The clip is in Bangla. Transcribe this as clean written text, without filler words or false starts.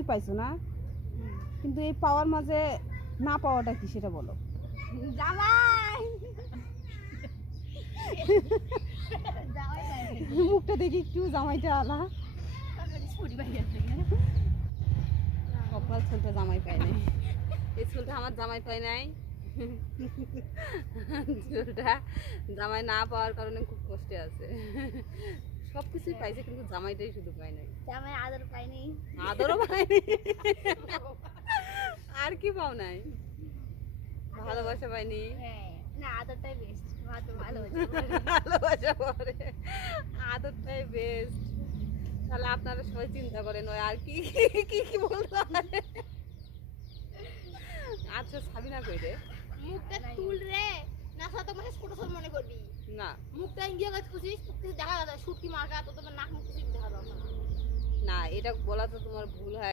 কিছু পাইছো না, কিন্তু এই পাওয়ার মাঝে না পাওয়াটা কি সেটা বলো। জামাই মুখটা দেখি একটু জামাইটা আলা কপাল চুলটা জামাই পায় নাই, এই চুলটা আমার জামাই পায় নাই। চুলটা জামাই না পাওয়ার কারণে খুব কষ্টে আছে। সব কিছুই পাইছে কিন্তু জামাইটাই শুধু পায় নাই। জামাই আদর পাইনি, আদরও পায়নি, আর কি পাও নাই? ভালোবাসা পাইনি, না আদরটাই বেস্ট, ভালোবাসা পরে আদরটাই বেস্ট। তাহলে আপনারা সবাই চিন্তা করেন ওই আর কি কি কি বলতে পারে। আচ্ছা সাবিনা কই রে? মুখটা তুল রে, না সাথে মানে ছোট ছোট মনে করবি না মুখটা ইন্ডিয়া গাছ খুঁজিস, কিছু দেখা যায় শুটকি মার্কা তো তোমার নাক মুখ কিছু দেখা যাবে না। না, এটা বলা তো তোমার ভুল হয়।